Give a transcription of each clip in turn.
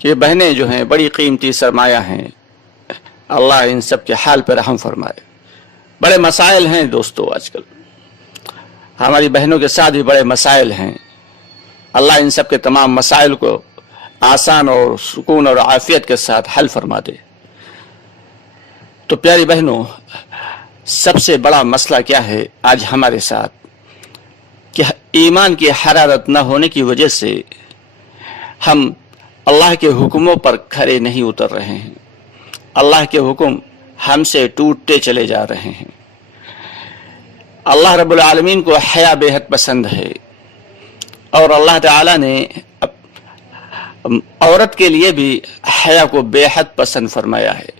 کہ بہنیں جو ہیں بڑی قیمتی سرمایہ ہیں، اللہ ان سب کے حال پر رحم فرمائے۔ بڑے مسائل ہیں دوستو، آج کل ہماری بہنوں کے ساتھ بھی بڑے مسائل ہیں، اللہ ان سب کے تمام مسائل کو آسان اور سکون اور عافیت کے ساتھ حل فرما دے۔ تو پیاری بہنوں، سب سے بڑا مسئلہ کیا ہے آج ہمارے ساتھ کہ ایمان کی حرارت نہ ہونے کی وجہ سے ہم اللہ کے حکموں پر کھرے نہیں اتر رہے ہیں، اللہ کے حکم ہم سے ٹوٹتے چلے جا رہے ہیں۔ اللہ رب العالمین کو حیا بے حد پسند ہے، اور اللہ تعالی نے عورت کے لیے بھی حیا کو بے حد پسند فرمایا ہے،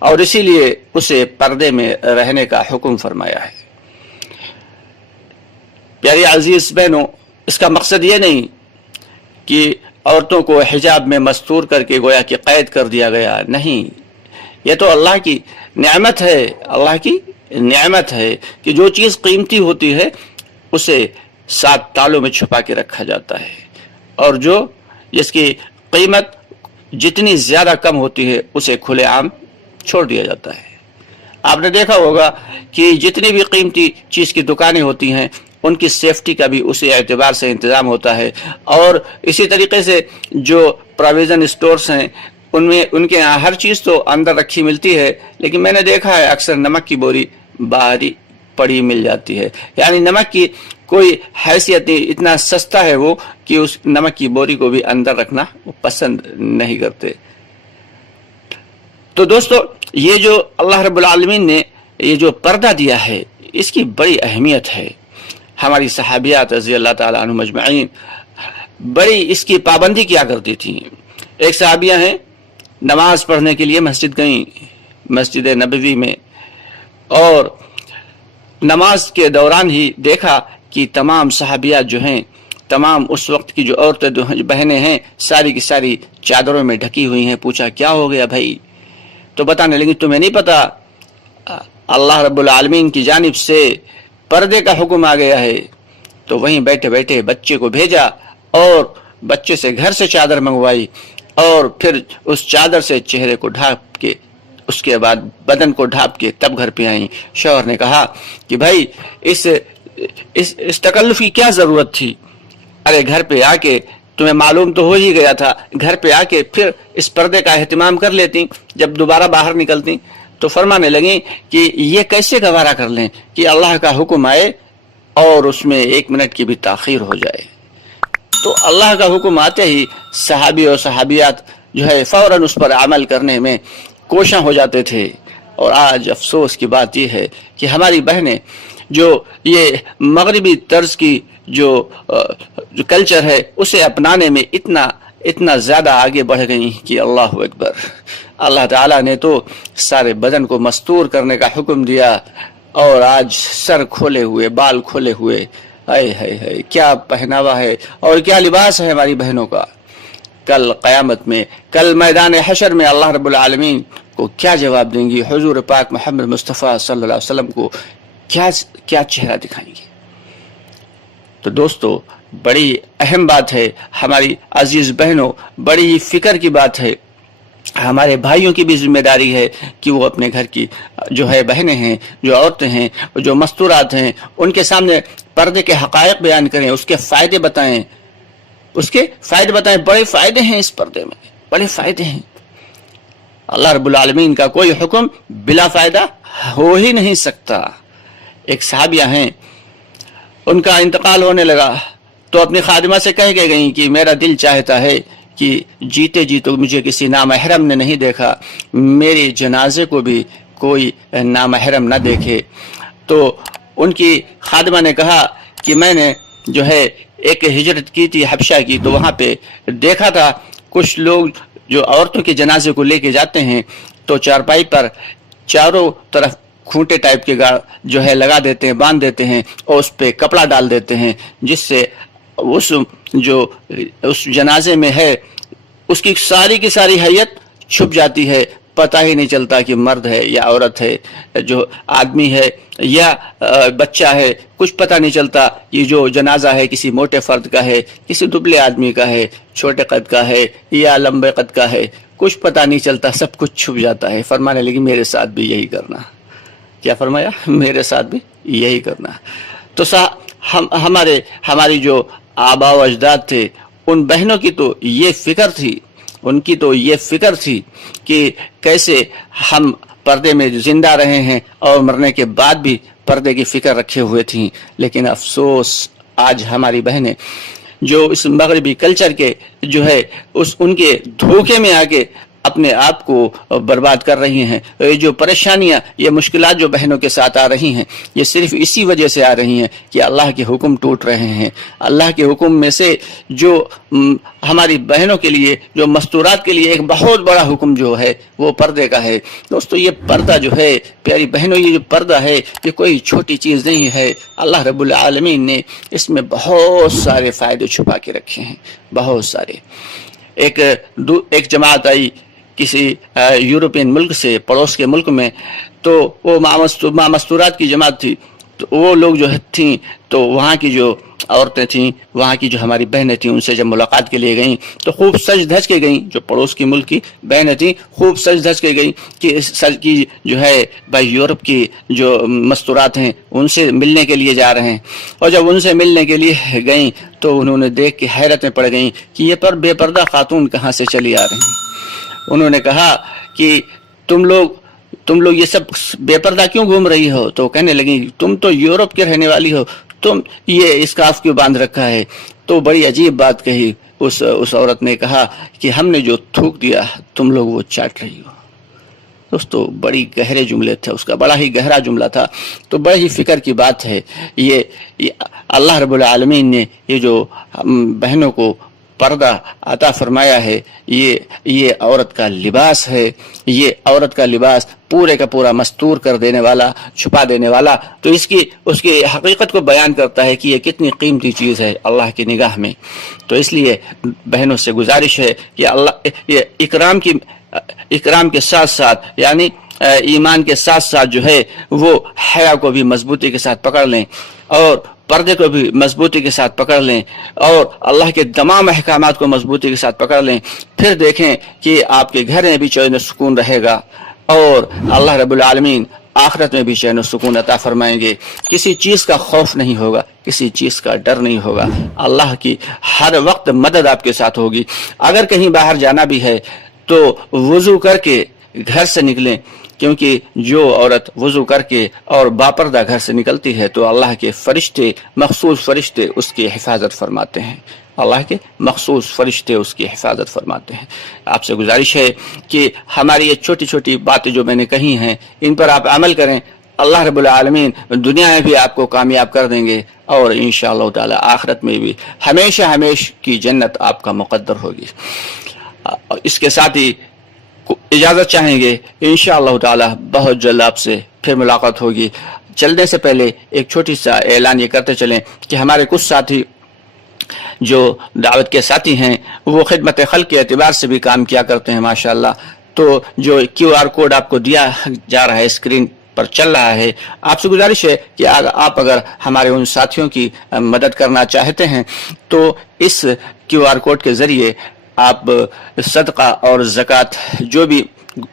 اور اسی لیے اسے پردے میں رہنے کا حکم فرمایا ہے۔ پیاری عزیز بہنوں، اس کا مقصد یہ نہیں کہ عورتوں کو حجاب میں مستور کر کے گویا کہ قید کر دیا گیا، نہیں، یہ تو اللہ کی نعمت ہے، اللہ کی نعمت ہے کہ جو چیز قیمتی ہوتی ہے اسے 7 تالوں میں چھپا کے رکھا جاتا ہے، اور جو جس کی قیمت جتنی زیادہ کم ہوتی ہے اسے کھلے عام چھوڑ دیا جاتا ہے۔ آپ نے دیکھا ہوگا کہ جتنی بھی قیمتی چیز کی دکانیں ہوتی ہیں ان کی سیفٹی کا بھی اسی اعتبار سے انتظام ہوتا ہے، اور اسی طریقے سے جو پروویژن اسٹورز ہیں ان کے یہاں ہر چیز تو اندر رکھی ملتی ہے، لیکن میں نے دیکھا ہے اکثر نمک کی بوری باہر پڑی مل جاتی ہے، یعنی نمک کی کوئی حیثیت نہیں، اتنا سستا ہے وہ کہ اس نمک کی بوری کو بھی اندر رکھنا پسند نہیں کرتے۔ تو دوستو، یہ جو اللہ رب العالمین نے یہ جو پردہ دیا ہے اس کی بڑی اہمیت ہے۔ ہماری صحابیات رضی اللہ تعالیٰ عنہ مجمعین بڑی اس کی پابندی کیا کرتی تھیں۔ ایک صحابیہ ہیں، نماز پڑھنے کے لیے مسجد گئیں، مسجد نبوی میں، اور نماز کے دوران ہی دیکھا کہ تمام صحابیات جو ہیں، تمام اس وقت کی جو عورتیں بہنیں ہیں، ساری کی ساری چادروں میں ڈھکی ہوئی ہیں۔ پوچھا کیا ہو گیا بھائی؟ تو بتانے لگی تمہیں نہیں پتا اللہ رب العالمین کی جانب سے پردے کا حکم آ گیا ہے۔ تو وہیں بیٹھے بیٹھے بچے کو بھیجا اور بچے سے گھر سے چادر منگوائی، اور پھر اس چادر سے چہرے کو ڈھانپ کے، اس کے بعد بدن کو ڈھانپ کے تب گھر پہ آئیں۔ شوہر نے کہا کہ بھائی اس تکلف کی کیا ضرورت تھی؟ ارے گھر پہ آ کے تمہیں معلوم تو ہو ہی گیا تھا، گھر پہ آ کے پھر اس پردے کا اہتمام کر لیتی جب دوبارہ باہر نکلتی۔ تو فرمانے لگیں کہ یہ کیسے گوارا کر لیں کہ اللہ کا حکم آئے اور اس میں 1 منٹ کی بھی تاخیر ہو جائے۔ تو اللہ کا حکم آتے ہی صحابی اور صحابیات جو ہے فوراً اس پر عمل کرنے میں کوشاں ہو جاتے تھے۔ اور آج افسوس کی بات یہ ہے کہ ہماری بہنیں جو یہ مغربی طرز کی جو کلچر ہے اسے اپنانے میں اتنا زیادہ آگے بڑھ گئی کہ اللہ اکبر، اللہ تعالیٰ نے تو سارے بدن کو مستور کرنے کا حکم دیا، اور آج سر کھولے ہوئے، بال کھولے ہوئے، ہائے کیا پہناوا ہے اور کیا لباس ہے ہماری بہنوں کا۔ کل قیامت میں، کل میدان حشر میں اللہ رب العالمین کو کیا جواب دیں گی؟ حضور پاک محمد مصطفیٰ صلی اللہ علیہ وسلم کو کیا چہرہ دکھائیں گے؟ تو دوستو، بڑی اہم بات ہے ہماری عزیز بہنوں، بڑی ہی فکر کی بات ہے۔ ہمارے بھائیوں کی بھی ذمہ داری ہے کہ وہ اپنے گھر کی جو ہے بہنیں ہیں، جو عورتیں ہیں، جو مستورات ہیں، ان کے سامنے پردے کے حقائق بیان کریں، اس کے فائدے بتائیں، بڑے فائدے ہیں اس پردے میں، بڑے فائدے ہیں۔ اللہ رب العالمین کا کوئی حکم بلا فائدہ ہو ہی نہیں سکتا۔ ایک صحابیہ ہیں، ان کا انتقال ہونے لگا تو اپنی خادمہ سے کہہ کے گئیں کہ میرا دل چاہتا ہے کہ جیتے جی تو مجھے کسی نامحرم نے نہیں دیکھا، میرے جنازے کو بھی کوئی نامحرم نہ دیکھے۔ تو ان کی خادمہ نے کہا کہ میں نے جو ہے ایک ہجرت کی تھی حبشہ کی، تو وہاں پہ دیکھا تھا کچھ لوگ جو عورتوں کے جنازے کو لے کے جاتے ہیں تو چارپائی پر چاروں طرف کھونٹے ٹائپ کے جو ہے لگا دیتے ہیں، باندھ دیتے ہیں، اور اس پہ کپڑا ڈال دیتے ہیں، جس سے اس جنازے میں ہے اس کی ساری کی ساری حیت چھپ جاتی ہے، पता ही नहीं चलता कि मर्द है या औरत है, जो आदमी है या बच्चा है, कुछ पता नहीं चलता। ये जो जनाजा है किसी मोटे फर्द का है, किसी दुबले आदमी का है, छोटे कद का है या लंबे कद का है, कुछ पता नहीं चलता, सब कुछ छुप जाता है। फरमाने लगी मेरे साथ भी यही करना। क्या फरमाया? मेरे साथ भी यही करना। तो हमारी जो आबा व अजदाद थे, उन बहनों की तो ये फिक्र थी, उनकी तो ये फिक्र थी कि कैसे हम पर्दे में जिंदा रहे हैं और मरने के बाद भी पर्दे की फिक्र रखे हुए थी। लेकिन अफसोस आज हमारी बहनें जो इस मगरबी कल्चर के जो है उनके धोखे में आके अपने आप को बर्बाद कर रही हैं। ये जो परेशानियां, ये मुश्किलात जो बहनों के साथ आ रही हैं, ये सिर्फ इसी वजह से आ रही हैं कि अल्लाह के हुक्म टूट रहे हैं। अल्लाह के हुक्म में से जो हमारी बहनों के लिए, जो मस्तूरात के लिए एक बहुत बड़ा हुक्म जो है वो पर्दे का है। दोस्तों, ये पर्दा जो है, प्यारी बहनों, ये जो पर्दा है ये कोई छोटी चीज़ नहीं है। अल्लाह रब्बुल आलमीन ने इसमें बहुत सारे फ़ायदे छुपा के रखे हैं, बहुत सारे। एक जमात आई किसी यूरोपियन मुल्क से, पड़ोस के मुल्क में, तो वो माँ मस्तूरात की जमात थी। तो वो लोग जो थी, तो वहाँ की जो औरतें थीं, वहाँ की जो हमारी बहनें थीं, उनसे जब मुलाकात के लिए गईं तो खूब सज धज के गईं। जो पड़ोस की मुल्क की बहनें थीं, खूब सज धज के गईं कि सज की जो है भाई यूरोप की जो मस्तूरात हैं उनसे मिलने के लिए जा रहे हैं। और जब उनसे मिलने के लिए गईं तो उन्होंने देख के हैरत में पड़ गईं कि ये बेपर्दा खातून कहाँ से चली आ रही हैं। उन्होंने कहा कि तुम लोग ये सब बेपर्दा क्यों घूम रही हो? तो कहने लगी तुम तो यूरोप के रहने वाली हो, तुम ये स्कार्फ क्यों बांध रखा है? तो बड़ी अजीब बात कही उस औरत ने। कहा कि हमने जो थूक दिया तुम लोग वो चाट रही हो। दोस्तों, बड़ी गहरे जुमले थे, उसका बड़ा ही गहरा जुमला था। तो बड़ी ही फिक्र की बात है। ये अल्लाह रब्बुल आलमीन ने ये जो बहनों को पर्दा अता फरमाया है, ये औरत का लिबास है। ये औरत का लिबास पूरे का पूरा मस्तूर कर देने वाला, छुपा देने वाला, तो उसकी हकीकत को बयान करता है कि ये कितनी कीमती चीज़ है अल्लाह की निगाह में। तो इसलिए बहनों से गुजारिश है कि अल्लाह ये इकराम के साथ साथ, यानी ईमान के साथ साथ जो है वो हया को भी मजबूती के साथ पकड़ लें और पर्दे को भी मजबूती के साथ पकड़ लें और अल्लाह के तमाम अहकामात को मजबूती के साथ पकड़ लें। फिर देखें कि आपके घर में भी चैन सुकून रहेगा और अल्लाह रब्बुल आलमीन आखिरत में भी चैन सुकून अता फरमाएंगे। किसी चीज़ का खौफ नहीं होगा, किसी चीज़ का डर नहीं होगा। अल्लाह की हर वक्त मदद आपके साथ होगी। अगर कहीं बाहर जाना भी है तो वुज़ू करके घर से निकलें, क्योंकि जो औरत वुज़ू करके और बापर्दा घर से निकलती है तो अल्लाह के फरिश्ते, मखसूस फरिश्ते उसकी हिफाजत फरमाते हैं। अल्लाह के मखसूस फरिश्ते उसकी हिफाजत फरमाते हैं। आपसे गुजारिश है कि हमारी ये छोटी छोटी बातें जो मैंने कही हैं, इन पर आप अमल करें। अल्लाह रब्बुल आलमीन दुनिया में भी आपको कामयाब कर देंगे और इंशाअल्लाह ताला आखिरत में भी हमेशा हमेशा की जन्नत आपका मुक़द्दर होगी। इसके साथ ही इजाज़त चाहेंगे, इंशाअल्लाह ताला बहुत जल्द आपसे फिर मुलाकात होगी। चलने से पहले एक छोटी सा ऐलान ये करते चलें कि हमारे कुछ साथी जो दावत के साथी हैं वो खिदमत खल्क के एतबार से भी काम किया करते हैं माशाअल्लाह। तो जो QR कोड आपको दिया जा रहा है, स्क्रीन पर चल रहा है, आपसे गुजारिश है कि आप अगर हमारे उन साथियों की मदद करना चाहते हैं तो इस QR कोड के ज़रिए आप सदका और ज़कात जो भी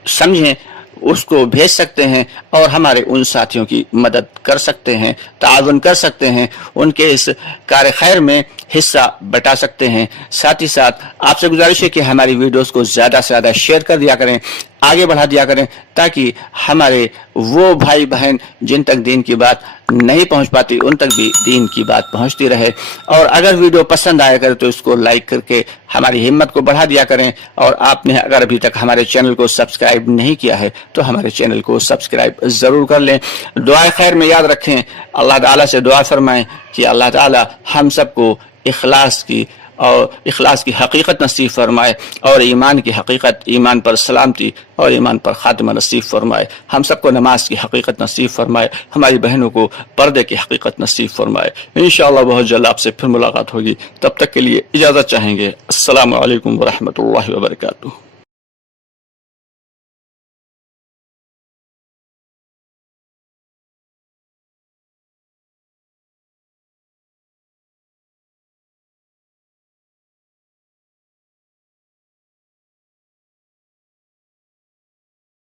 समझें उसको भेज सकते हैं और हमारे उन साथियों की मदद कर सकते हैं, ताउन कर सकते हैं, उनके इस कार्य खैर में हिस्सा बटा सकते हैं। साथ ही साथ आपसे गुजारिश है कि हमारी वीडियोस को ज़्यादा से ज़्यादा शेयर कर दिया करें, आगे बढ़ा दिया करें, ताकि हमारे वो भाई बहन जिन तक दीन की बात नहीं पहुंच पाती उन तक भी दीन की बात पहुंचती रहे। और अगर वीडियो पसंद आया करे तो इसको लाइक करके हमारी हिम्मत को बढ़ा दिया करें। और आपने अगर अभी तक हमारे चैनल को सब्सक्राइब नहीं किया है तो हमारे चैनल को सब्सक्राइब ज़रूर कर लें। दुआ खैर में याद रखें, अल्लाह ताला से दुआ फरमाएं कि अल्लाह ताला हम सबको इखलास की हकीकत नसीब फरमाए और ईमान की हकीकत, ईमान पर सलामती और ईमान पर खात्मा नसीब फरमाए। हम सबको नमाज की हकीकत नसीब फरमाए, हमारी बहनों को पर्दे की हकीकत नसीब फरमाए। इंशाअल्लाह बहुत जल्द आपसे फिर मुलाकात होगी। तब तक के लिए इजाज़त चाहेंगे। अस्सलामु अलैकुम व रहमतुल्लाहि व बरकातुहू।